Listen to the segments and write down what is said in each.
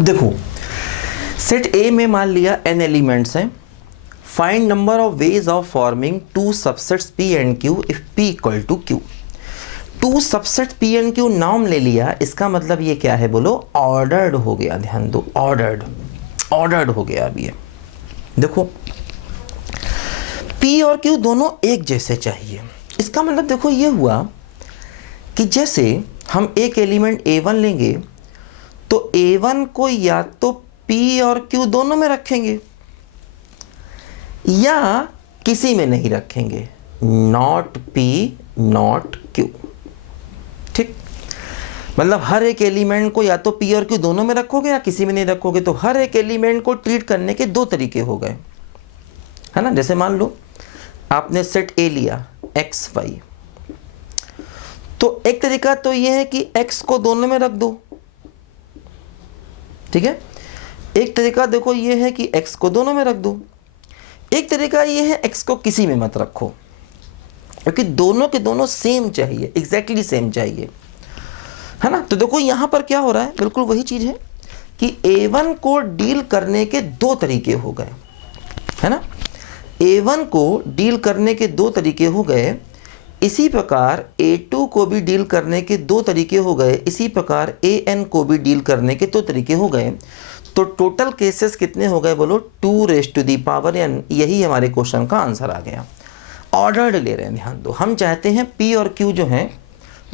देखो सेट ए में मान लिया n एलिमेंट्स हैं, find number of ways of forming two subsets p and q if p equal to q। Two subset p and q नाम ले लिया, इसका मतलब ये क्या है बोलो, ऑर्डर्ड हो गया। ध्यान दो, ऑर्डर्ड हो गया। अब ये देखो p और q दोनों एक जैसे चाहिए। इसका मतलब देखो ये हुआ कि जैसे हम एक एलिमेंट a1 लेंगे तो a1 को या तो p और q दोनों में रखेंगे या किसी में नहीं रखेंगे, नॉट p नॉट q। ठीक, मतलब हर एक एलिमेंट को या तो p और q दोनों में रखोगे या किसी में नहीं रखोगे। तो हर एक एलिमेंट को ट्रीट करने के दो तरीके हो गए, है ना। जैसे मान लो आपने सेट a लिया x y, तो एक तरीका तो यह है कि x को दोनों में रख दो, ठीक है। एक तरीका देखो ये है कि x को दोनों में रख दो। एक तरीका ये है x को किसी में मत रखो, क्योंकि दोनों के दोनों सेम चाहिए, एग्जैक्टली सेम चाहिए, है ना। तो देखो यहां पर क्या हो रहा है, बिल्कुल वही चीज है कि a1 को डील करने के दो तरीके हो गए, है ना। a1 को डील करने के दो तरीके हो गए, इसी प्रकार a2 को भी डील करने के दो तरीके हो गए, इसी प्रकार an को भी डील करने के दो तरीके हो गए। तो टोटल केसेस कितने हो गए बोलो, 2n। यही हमारे क्वेश्चन का आंसर आ गया। ऑर्डर्ड ले रहे हैं, ध्यान दो। हम चाहते हैं p और q जो हैं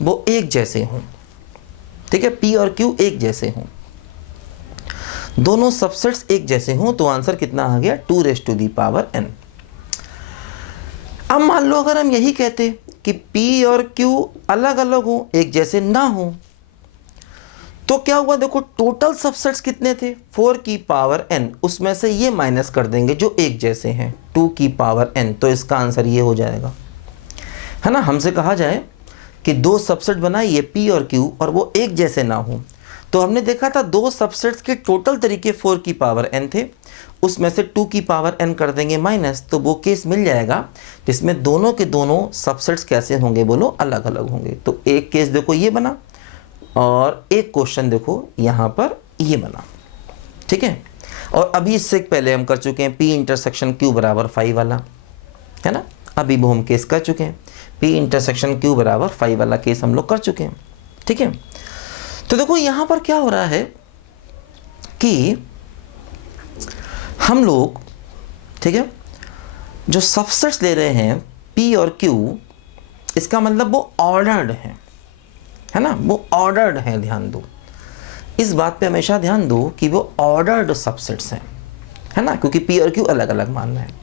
वो एक जैसे हों, ठीक है। p और q एक जैसे हों, दोनों सबसेट्स एक जैसे हों। तो आंसर कितना आ गया, 2n। अब मान लो अगर हम यही कहते कि p और q अलग अलग हो, एक जैसे ना हो, तो क्या हुआ, देखो टोटल सबसेट्स कितने थे, 4 की पावर n, उसमें से ये माइनस कर देंगे जो एक जैसे हैं, 2 की पावर n। तो इसका आंसर ये हो जाएगा, है ना। हमसे कहा जाए कि दो सबसेट बनाइए p और q और वो एक जैसे ना हो, तो हमने देखा था दो सबसेट्स के टोटल तरीके 4 की पावर n थे, उसमें से 2 की पावर n कर देंगे माइनस, तो वो केस मिल जाएगा जिसमें दोनों के दोनों सबसेट्स कैसे होंगे बोलो, अलग अलग होंगे। तो एक केस देखो ये बना और एक क्वेश्चन देखो यहाँ पर ये बना, ठीक है। और अभी इससे पहले हम कर चुके हैं p इंटरसेक्शन q बराबर 5 वाला, है ना। अभी वो हम केस कर चुके हैं, p इंटरसेक्शन q बराबर 5 वाला केस हम लोग कर चुके हैं, ठीक है। तो देखो यहाँ पर क्या हो रहा है कि हम लोग, ठीक है, जो सबसेट्स ले रहे हैं p और q, इसका मतलब वो ऑर्डर्ड है ना, वो ऑर्डर्ड है। ध्यान दो, इस बात पे हमेशा ध्यान दो कि वो ऑर्डर्ड सबसेट्स हैं, है ना, क्योंकि p और q अलग अलग मान रहे हैं।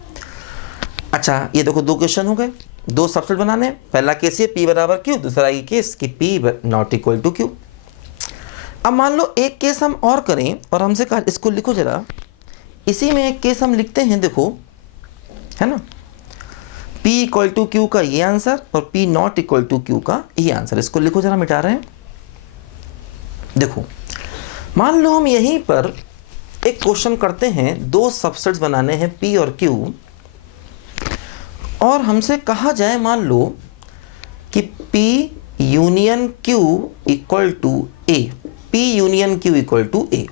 अच्छा, ये देखो दो क्वेश्चन हो गए, दो सबसेट बनाने। पहला केस ये p बराबर q, दूसरा ये केस कि p not equal to q। अब मान लो एक केस हम और करें और हमसे कहा इसको लिखो जरा, इसी में एक केस हम लिखते हैं, देखो, है ना, p इक्वल टू क्यू का ये आंसर और p not equal to q का ये आंसर। इसको लिखो जरा, मिटा रहे हैं। देखो मान लो हम यहीं पर एक क्वेश्चन करते हैं, दो सबसेट्स बनाने हैं p और q, और हमसे कहा जाए मान लो कि p union q equal to a, p union q equal to a।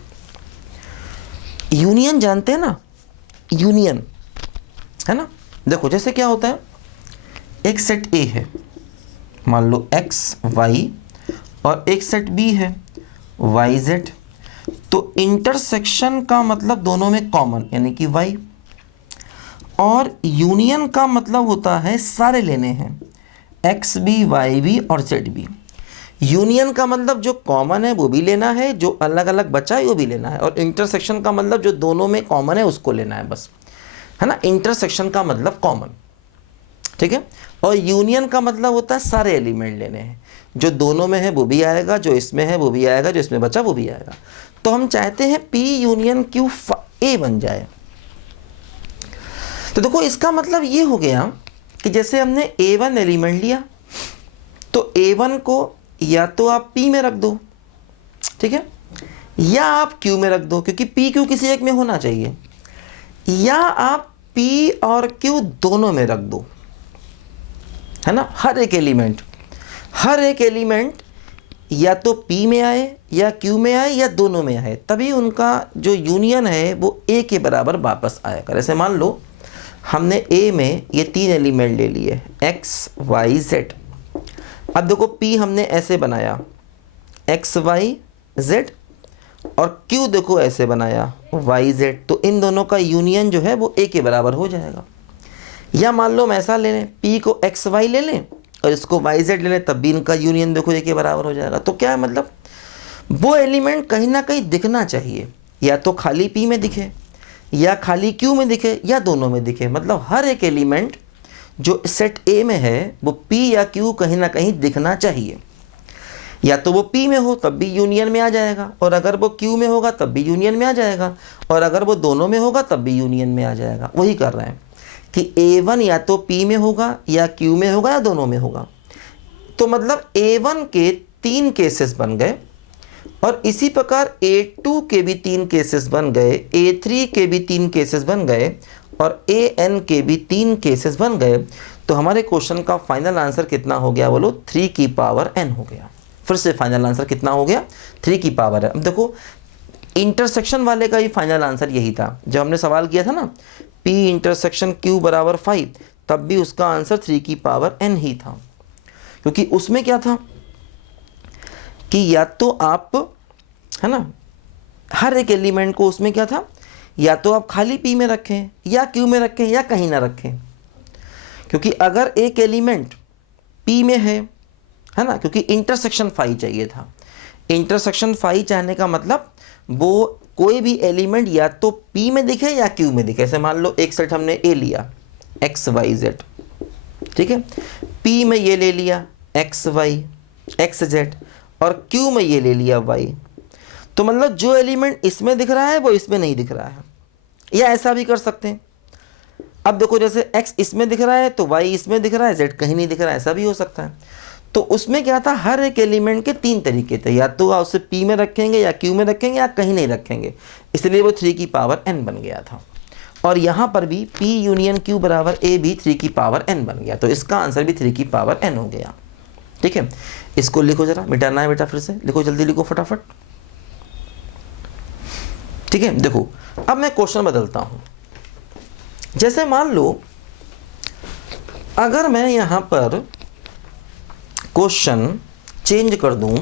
Union जानते हैं ना, यूनियन, है ना। देखो जैसे क्या होता है, एक सेट A है, मान लो x y, और एक सेट B है y z। तो इंटरसेक्शन का मतलब दोनों में कॉमन यानी कि y, और यूनियन का मतलब होता है सारे लेने हैं, x b y b और z b। यूनियन का मतलब जो कॉमन है वो भी लेना है, जो अलग अलग बचा है वो भी लेना है, और इंटरसेक्शन का मतलब जो दोनों में कॉमन है उसको लेना है बस, है ना। इंटरसेक्शन का मतलब कॉमन, ठीक है, और यूनियन का मतलब होता है सारे एलिमेंट लेने हैं, जो दोनों में है वो भी आएगा, जो इसमें है वो भी आएगा, जो इसमें बचा वो भी आएगा। तो हम चाहते हैं p यूनियन q a बन जाए। तो देखो इसका मतलब ये हो गया कि जैसे हमने a1 एलिमेंट लिया, तो a1 को या तो आप p में रख दो, ठीक है, या आप q में रख दो, क्योंकि p q किसी एक में होना चाहिए, या आप p और q दोनों में रख दो, है ना। हर एक एलिमेंट या तो P में आए या Q में आए या दोनों में आए, तभी उनका जो यूनियन है वो A के बराबर वापस आएगा। जैसे मान लो हमने A में ये 3 एलिमेंट ले लिए X Y Z। अब देखो P हमने ऐसे बनाया X Y Z और Q देखो ऐसे बनाया Y Z, तो इन दोनों का यूनियन जो है वो A के बराबर हो जाएगा। या मान लो हम ऐसा ले लें, P को X Y ले लें और इसको Y Z ले लें, तब भी इनका यूनियन देखो A के बराबर हो जाएगा। तो क्या है मतलब, वो एलिमेंट कहीं ना कहीं दिखना चाहिए, या तो खाली P में दिखे या खाली Q में दिखे या दोनों में दिखे। मतलब हर एक एलिमेंट जो सेट A में है वो P या Q कहीं ना कहीं दिखना चाहिए। या तो वो P में हो तब भी यूनियन में आ जाएगा, और अगर वो Q में होगा तब भी यूनियन में आ जाएगा, और अगर वो दोनों में होगा तब भी यूनियन में आ जाएगा। वही कर रहे हैं कि A1 या तो P में होगा या Q में होगा या दोनों में होगा। तो मतलब A1 के 3 केसेस बन गए, और इसी प्रकार A2 के भी 3 केसेस बन गए, A3 के भी 3 केसेस बन गए, और AN के भी 3 केसेस बन गए। तो हमारे क्वेश्चन का फाइनल आंसर कितना हो गया बोलो, 3 की पावर n हो गया। फिर से फाइनल आंसर कितना हो गया, 3 की पावर है। अब देखो इंटरसेक्शन वाले का ही फाइनल आंसर यही था। जब हमने सवाल किया था ना P इंटरसेक्शन Q बराबर 5, तब भी उसका आंसर 3 की पावर n ही था, क्योंकि उसमें क्या था कि या तो आप, है ना, हर एक एलिमेंट को उसमें क्या था, या तो आप खाली P में रखें या Q में रखें या कहीं ना रखें। क्योंकि अगर एक एलिमेंट P में है ना, क्योंकि इंटरसेक्शन 5 चाहिए था। इंटरसेक्शन 5 चाहने का मतलब वो कोई भी एलिमेंट या तो P में दिखे या Q में दिखे। ऐसे मान लो एक सेट हमने A लिया X Y Z, ठीक है, P में ये ले लिया X Y X Z और Q में ये ले लिया Y। तो मतलब जो एलिमेंट इसमें दिख रहा है वो इसमें नहीं दिख रहा है। या ऐसा भी कर सकते हैं, अब देखो जैसे X इसमें दिख रहा है तो Y इसमें दिख रहा है, Z कहीं नहीं दिख रहा है, ऐसा भी हो सकता है। तो उसमें क्या था, हर एक एलिमेंट के 3 तरीके थे, या तो उसे P में रखेंगे या Q में रखेंगे या कहीं नहीं रखेंगे, इसलिए वो 3 की पावर n बन गया था। और यहाँ पर भी P यूनियन Q बराबर A भी 3 की पावर n बन गया, तो इसका आंसर भी 3 की पावर n हो गया। ठीक है, इसको लिखो जरा, मिटाना है बेटा, फिर से लिखो, जल्दी लिखो फटाफट। ठीक है, देखो अब मैं क्वेश्चन बदलता हूं। जैसे मान लो अगर मैं यहां पर क्वेश्चन चेंज कर दूं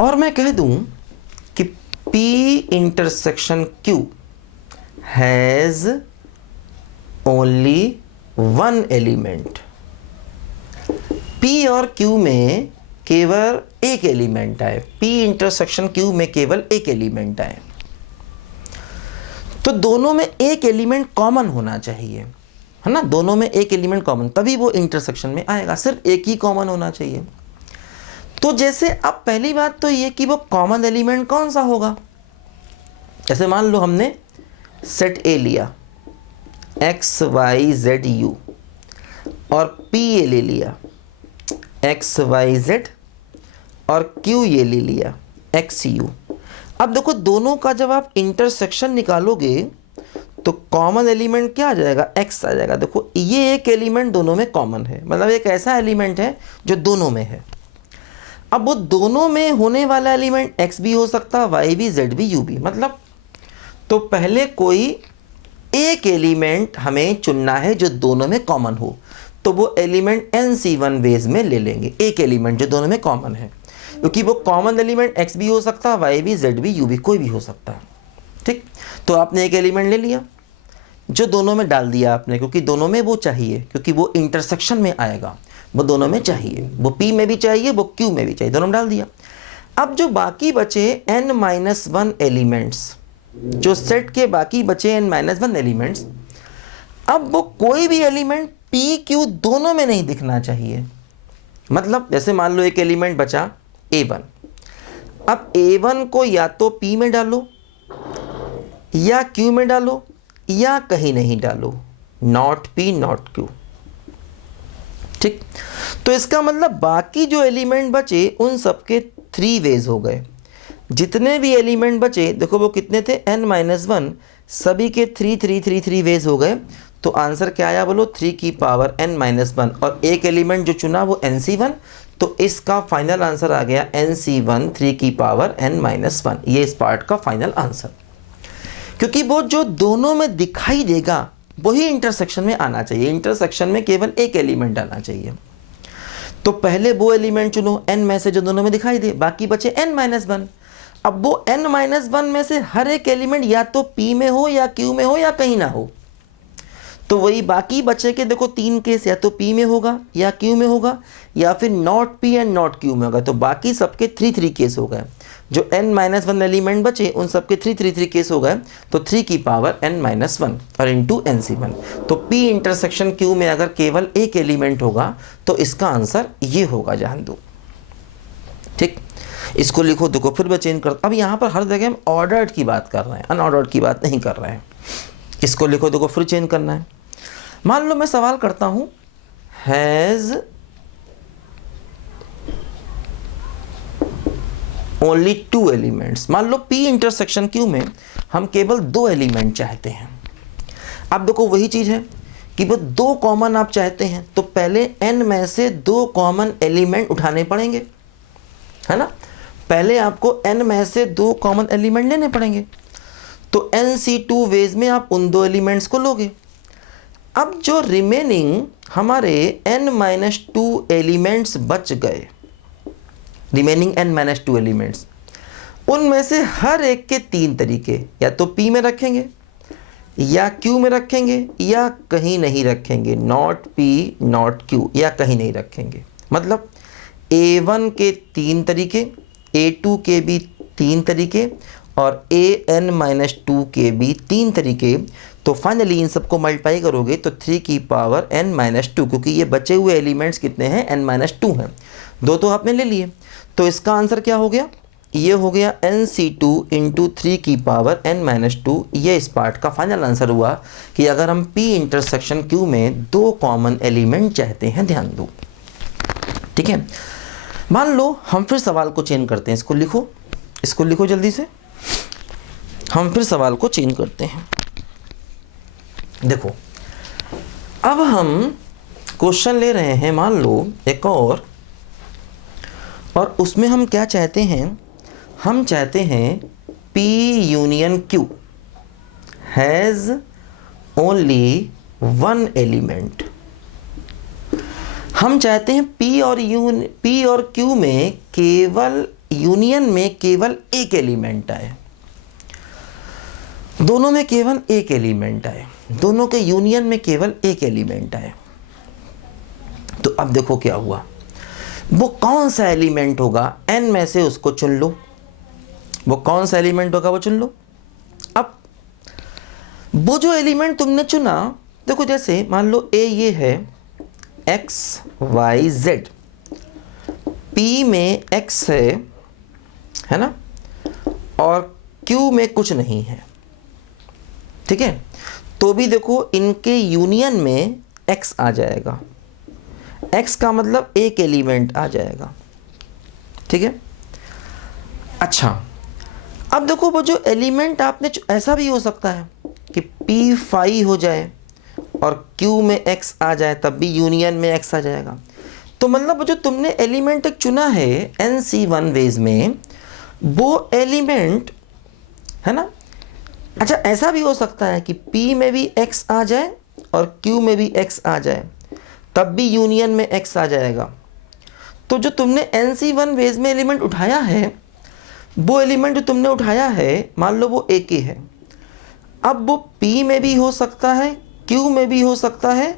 और मैं कह दूं कि P intersection Q has only one element, P और Q में केवल एक एलिमेंट आए, P इंटरसेक्शन Q में केवल एक एलिमेंट आए, तो दोनों में एक एलिमेंट कॉमन होना चाहिए, है ना, दोनों में एक एलिमेंट कॉमन, तभी वो इंटरसेक्शन में आएगा, सिर्फ एक ही कॉमन होना चाहिए। तो जैसे अब पहली बात तो ये कि वो कॉमन एलिमेंट कौन सा होगा। जैसे मान लो हमने सेट A लिया X Y Z U और P ये ले लिया X Y Z और Q ये ले लिया X U। अब देखो दोनों का जब आप इंटरसेक्शन निकालोगे तो कॉमन एलिमेंट क्या आ जाएगा, X आ जाएगा। देखो ये एक एलिमेंट दोनों में कॉमन है, मतलब एक ऐसा एलिमेंट है जो दोनों में है। अब वो दोनों में होने वाला एलिमेंट X भी हो सकता है, Y भी, Z भी, U भी, मतलब तो पहले कोई एक एलिमेंट हमें चुनना है जो दोनों में कॉमन हो, तो वो एलिमेंट NC1 वेज में ले लेंगे, एक एलिमेंट जो दोनों में कॉमन है, क्योंकि वो कॉमन एलिमेंट X भी हो सकता है, Y भी, Z भी, U भी, कोई भी हो सकता है। ठीक, तो आपने एक एलिमेंट ले लिया जो दोनों में डाल दिया आपने, क्योंकि दोनों में वो चाहिए, क्योंकि वो इंटरसेक्शन में आएगा, वो दोनों में चाहिए, वो P में भी चाहिए, वो Q में भी चाहिए, दोनों में डाल दिया। अब जो बाकी बचे n-1 एलिमेंट्स, जो सेट के बाकी बचे n-1 एलिमेंट्स, अब वो कोई भी एलिमेंट P Q दोनों में नहीं दिखना चाहिए। मतलब जैसे मान लो एक एलिमेंट बचा A1, अब A1 को या तो P में डालो या Q में डालो या कहीं नहीं डालो, नॉट P नॉट Q। ठीक, तो इसका मतलब बाकी जो एलिमेंट बचे उन सबके 3 वेज हो गए। जितने भी एलिमेंट बचे देखो वो कितने थे, n-1, सभी के 3 वेज हो गए। तो आंसर क्या आया बोलो 3 की पावर n माइनस 1 और एक एलिमेंट जो चुना वो NC1, तो इसका फाइनल आंसर आ गया NC1 3 की पावर n माइनस 1। ये इस पार्ट का फाइनल आंसर, क्योंकि वो जो दोनों में दिखाई देगा वही इंटरसेक्शन में आना चाहिए। इंटरसेक्शन में केवल एक एलिमेंट आना चाहिए। तो पहले वो एलिमेंट चुनो n में से जो दोनों में दिखाई दे, बाकी बचे n माइनस 1। अब वो n माइनस 1 में से हर एक एलिमेंट या तो p में हो या q में हो या कहीं ना हो, तो वही बाकी बचे के देखो 3 केस, या तो p में होगा या q में होगा या फिर not p and not q में होगा। तो बाकी सबके 3 केस हो गए। जो n माइनस 1 एलिमेंट बचे उन सबके 3 केस हो गए, तो 3 की पावर n माइनस 1 और इंटू NC1। तो p इंटरसेक्शन q में अगर केवल एक एलिमेंट होगा तो इसका आंसर ये होगा जान दो। ठीक, इसको लिखो, देखो फिर मैं चेंज कर, अब यहाँ पर हर जगह हम ऑर्डर्ड की बात कर रहे हैं, अनऑर्डर्ड की बात नहीं कर रहे हैं। इसको लिखो, देखो फिर चेंज करना है। मान लो मैं सवाल करता हूं, हैज ओनली 2 एलिमेंट्स। मान लो p इंटरसेक्शन q में हम केवल 2 एलिमेंट चाहते हैं। अब देखो वही चीज है कि वो 2 कॉमन आप चाहते हैं, तो पहले n में से 2 कॉमन एलिमेंट उठाने पड़ेंगे, है ना। पहले आपको n में से 2 कॉमन एलिमेंट लेने पड़ेंगे। तो NC2 वेज में आप उन 2 एलिमेंट्स को लोगे। अब जो रिमेनिंग हमारे n-2 एलिमेंट्स बच गए, रिमेनिंग n-2 एलिमेंट्स, उनमें से हर एक के 3 तरीके, या तो p में रखेंगे या q में रखेंगे या कहीं नहीं रखेंगे, नॉट p नॉट q, या कहीं नहीं रखेंगे। मतलब a1 के 3 तरीके, a2 के भी 3 तरीके और an-2 के भी 3 तरीके। तो फाइनली इन सबको मल्टीप्लाई करोगे तो 3 की पावर n-2, क्योंकि ये बचे हुए एलिमेंट्स कितने हैं, n-2 हैं, 2 तो आपने ले लिए। तो इसका आंसर क्या हो गया, ये हो गया NC2 इंटू 3 की पावर n-2। ये इस पार्ट का फाइनल आंसर हुआ कि अगर हम p इंटरसेक्शन q में 2 कॉमन एलिमेंट चाहते हैं। ध्यान दो, ठीक है। मान लो हम फिर सवाल को चेंज करते हैं, इसको लिखो जल्दी से। हम फिर सवाल को चेंज करते हैं। देखो अब हम क्वेश्चन ले रहे हैं, मान लो एक और उसमें हम क्या चाहते हैं, हम चाहते हैं P union Q has only 1 element. हम चाहते हैं P और Q में केवल यूनियन में केवल एक एलिमेंट आए, दोनों में केवल एक एलिमेंट आए, दोनों के यूनियन में केवल एक एलिमेंट आए। तो अब देखो क्या हुआ, वो कौन सा एलिमेंट होगा n में से, उसको चुन लो। वो कौन सा एलिमेंट होगा वो चुन लो। अब वो जो एलिमेंट तुमने चुना, देखो जैसे मान लो a ये है x y z, p में x है ना, और q में कुछ नहीं है, ठीक है। तो भी देखो इनके यूनियन में x आ जाएगा, x का मतलब एक एलिमेंट आ जाएगा, ठीक है। अच्छा, अब देखो वो जो एलिमेंट आपने, ऐसा भी हो सकता है कि p फाई हो जाए और q में x आ जाए, तब भी यूनियन में x आ जाएगा। तो मतलब जो तुमने एलिमेंट एक चुना है NC1 वेज में, वो एलिमेंट है ना। अच्छा, ऐसा भी हो सकता है कि P में भी x आ जाए और Q में भी x आ जाए, तब भी यूनियन में x आ जाएगा। तो जो तुमने NC1 वेज में एलिमेंट उठाया है, वो एलिमेंट जो तुमने उठाया है, मान लो वो एक ही है। अब वो P में भी हो सकता है, Q में भी हो सकता है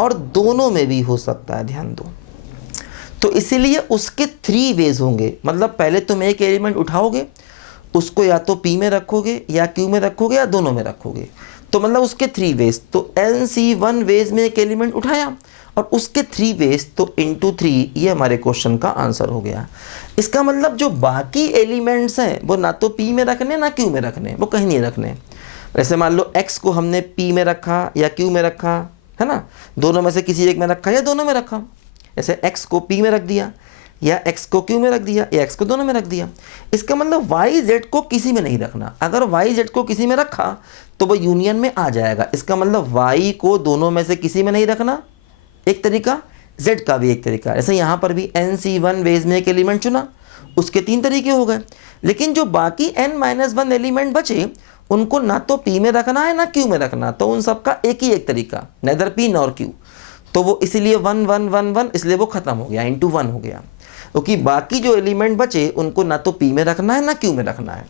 और दोनों में भी हो सकता है, ध्यान दो। तो इसीलिए उसके 3 वेज होंगे। मतलब पहले तुम एक एलिमेंट उठाओगे, उसको या तो P में रखोगे या Q में रखोगे या दोनों में रखोगे। तो मतलब उसके 3 वेज। तो NC1 वेज में एक एलिमेंट उठाया और उसके 3 वेज, तो इंटू 3, ये हमारे क्वेश्चन का आंसर हो गया। इसका मतलब जो बाकी एलिमेंट्स हैं वो ना तो P में रखने ना Q में रखने, वो कहीं नहीं रखने। वैसे मान लो x को हमने P में रखा या Q में रखा, है ना, दोनों में से किसी एक में रखा या दोनों में रखा। जैसे x को P में रख दिया, या x को q में रख दिया या x को दोनों में रख दिया। इसका मतलब y z को किसी में नहीं रखना। अगर y z को किसी में रखा तो वो यूनियन में आ जाएगा। इसका मतलब y को दोनों में से किसी में नहीं रखना एक तरीका, z का भी एक तरीका। ऐसे यहाँ पर भी NC1 वेज में एक एलिमेंट चुना, उसके 3 तरीके हो गए। लेकिन जो बाकी n-1 एलिमेंट बचे उनको ना तो p में रखना है ना q में रखना, तो उन सब का एक ही एक तरीका, नेदर p नॉर q। तो वो इसलिए 1 1 1 1 इसलिए वो खत्म हो गया, इंटू 1 हो गया। क्योंकि बाकी जो एलिमेंट बचे उनको ना तो p में रखना है ना q में रखना है,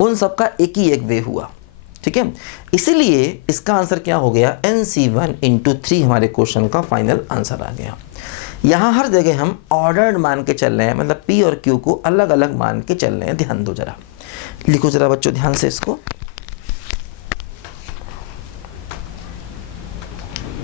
उन सब का एक ही एक वे हुआ। ठीक है, इसीलिए इसका आंसर क्या हो गया, NC1 इंटू 3 हमारे क्वेश्चन का फाइनल आंसर आ गया। यहाँ हर जगह हम ऑर्डर्ड मान के चल रहे हैं, मतलब p और q को अलग अलग मान के चल रहे हैं। ध्यान दो जरा, लिखो जरा बच्चों ध्यान से इसको।